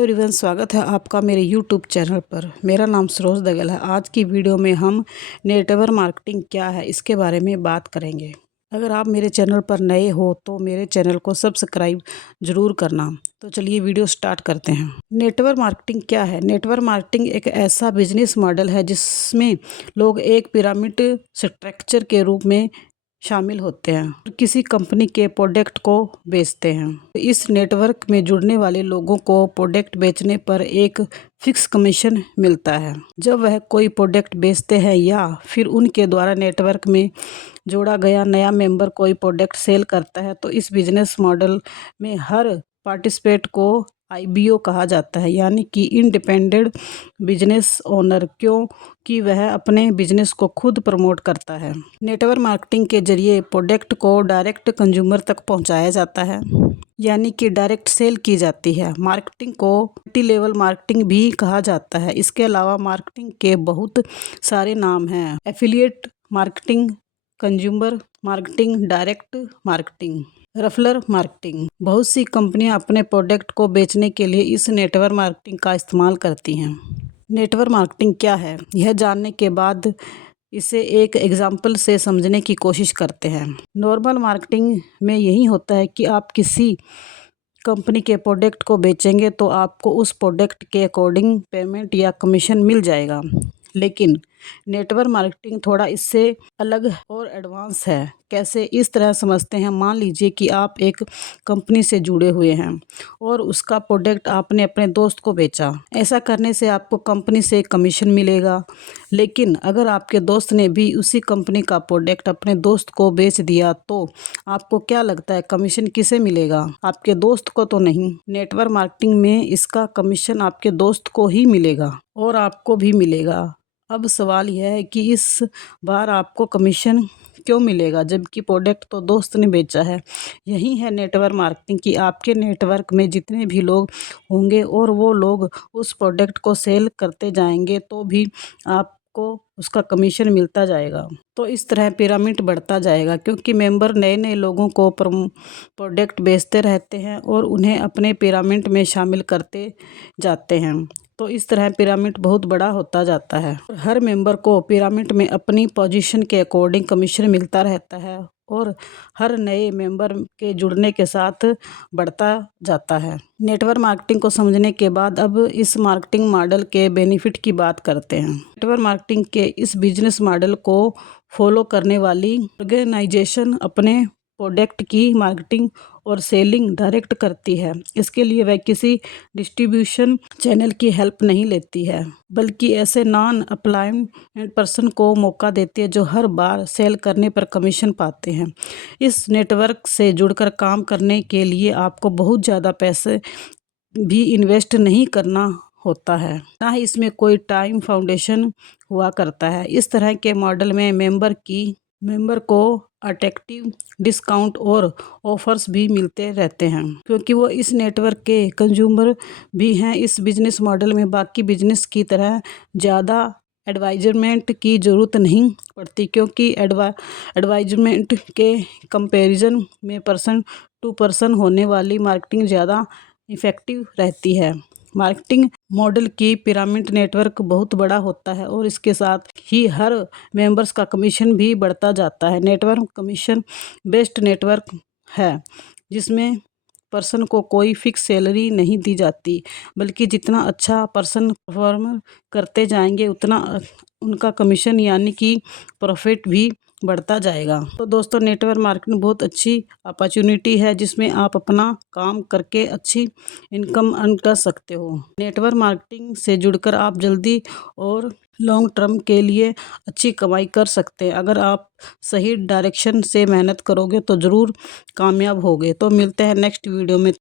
Everyone, स्वागत है आपका मेरे यूट्यूब चैनल पर। मेरा नाम सरोज दगल है। आज की वीडियो में हम नेटवर्क मार्केटिंग क्या है इसके बारे में बात करेंगे। अगर आप मेरे चैनल पर नए हो तो मेरे चैनल को सब्सक्राइब ज़रूर करना। तो चलिए वीडियो स्टार्ट करते हैं। नेटवर्क मार्केटिंग क्या है? नेटवर्क मार्केटिंग एक ऐसा बिजनेस मॉडल है जिसमें लोग एक पिरामिड स्ट्रक्चर के रूप में शामिल होते हैं और किसी कंपनी के प्रोडक्ट को बेचते हैं। इस नेटवर्क में जुड़ने वाले लोगों को प्रोडक्ट बेचने पर एक फिक्स कमीशन मिलता है। जब वह कोई प्रोडक्ट बेचते हैं या फिर उनके द्वारा नेटवर्क में जोड़ा गया नया मेंबर कोई प्रोडक्ट सेल करता है तो इस बिजनेस मॉडल में हर पार्टिसिपेट को IBO कहा जाता है, यानी कि इंडिपेंडेंट बिजनेस ओनर, क्योंकि वह अपने बिजनेस को खुद प्रमोट करता है। नेटवर्क मार्केटिंग के जरिए प्रोडक्ट को डायरेक्ट कंज्यूमर तक पहुंचाया जाता है, यानी कि डायरेक्ट सेल की जाती है। मार्केटिंग को मल्टी लेवल मार्केटिंग भी कहा जाता है। इसके अलावा मार्केटिंग के बहुत सारे नाम हैं: affiliate marketing, consumer marketing, direct marketing, referral marketing. बहुत सी कंपनियां अपने प्रोडक्ट को बेचने के लिए इस नेटवर्क मार्केटिंग का इस्तेमाल करती हैं। नेटवर्क मार्केटिंग क्या है, यह जानने के बाद इसे एक एग्जाम्पल से समझने की कोशिश करते हैं। नॉर्मल मार्केटिंग में यही होता है कि आप किसी कंपनी के प्रोडक्ट को बेचेंगे तो आपको उस प्रोडक्ट के अकॉर्डिंग पेमेंट या कमीशन मिल जाएगा। लेकिन नेटवर्क मार्केटिंग थोड़ा इससे अलग और एडवांस है। कैसे? इस तरह समझते हैं। मान लीजिए कि आप एक कंपनी से जुड़े हुए हैं और उसका प्रोडक्ट आपने अपने दोस्त को बेचा। ऐसा करने से आपको कंपनी से कमीशन मिलेगा। लेकिन अगर आपके दोस्त ने भी उसी कंपनी का प्रोडक्ट अपने दोस्त को बेच दिया तो आपको क्या लगता है कमीशन किसे मिलेगा? आपके दोस्त को तो नहीं। नेटवर्क मार्केटिंग में इसका कमीशन आपके दोस्त को ही मिलेगा और आपको भी मिलेगा। अब सवाल यह है कि इस बार आपको कमीशन क्यों मिलेगा जबकि प्रोडक्ट तो दोस्त ने बेचा है? यही है नेटवर्क मार्केटिंग कि आपके नेटवर्क में जितने भी लोग होंगे और वो लोग उस प्रोडक्ट को सेल करते जाएंगे तो भी आपको उसका कमीशन मिलता जाएगा। तो इस तरह पिरामिड बढ़ता जाएगा, क्योंकि मेंबर नए नए लोगों को प्रोडक्ट बेचते रहते हैं और उन्हें अपने पिरामिड में शामिल करते जाते हैं। तो इस तरह पिरामिड बहुत बड़ा होता जाता है। हर मेंबर को पिरामिड में अपनी पोजीशन के अकॉर्डिंग कमीशन मिलता रहता है और हर नए मेंबर के जुड़ने के साथ बढ़ता जाता है। नेटवर्क मार्केटिंग को समझने के बाद अब इस मार्केटिंग मॉडल के बेनिफिट की बात करते हैं। नेटवर्क मार्केटिंग के इस बिजनेस मॉडल को फॉलो करने वाली ऑर्गेनाइजेशन अपने प्रोडक्ट की मार्केटिंग और सेलिंग डायरेक्ट करती है। इसके लिए वह किसी डिस्ट्रीब्यूशन चैनल की हेल्प नहीं लेती है, बल्कि ऐसे नॉन अप्लाइड पर्सन को मौका देती है जो हर बार सेल करने पर कमीशन पाते हैं। इस नेटवर्क से जुड़कर काम करने के लिए आपको बहुत ज़्यादा पैसे भी इन्वेस्ट नहीं करना होता है, ना ही इसमें कोई टाइम फाउंडेशन हुआ करता है। इस तरह के मॉडल में मेंबर को अट्रैक्टिव डिस्काउंट और ऑफर्स भी मिलते रहते हैं, क्योंकि वो इस नेटवर्क के कंज्यूमर भी हैं। इस बिजनेस मॉडल में बाकी बिजनेस की तरह ज़्यादा एडवाइजमेंट की ज़रूरत नहीं पड़ती, क्योंकि एडवाइजमेंट के कंपैरिजन में पर्सन टू पर्सन होने वाली मार्केटिंग ज़्यादा इफ़ेक्टिव रहती है। मार्केटिंग मॉडल की पिरामिड नेटवर्क बहुत बड़ा होता है और इसके साथ ही हर मेंबर्स का कमीशन भी बढ़ता जाता है। नेटवर्क कमीशन बेस्ड नेटवर्क है जिसमें पर्सन को कोई फिक्स सैलरी नहीं दी जाती, बल्कि जितना अच्छा पर्सन परफॉर्म करते जाएंगे उतना उनका कमीशन यानी कि प्रॉफिट भी बढ़ता जाएगा। तो दोस्तों, नेटवर्क मार्केटिंग बहुत अच्छी अपॉर्चुनिटी है जिसमें आप अपना काम करके अच्छी इनकम अर्न कर सकते हो। नेटवर्क मार्केटिंग से जुड़कर आप जल्दी और लॉन्ग टर्म के लिए अच्छी कमाई कर सकते हैं। अगर आप सही डायरेक्शन से मेहनत करोगे तो ज़रूर कामयाब होगे। तो मिलते हैं नेक्स्ट वीडियो में।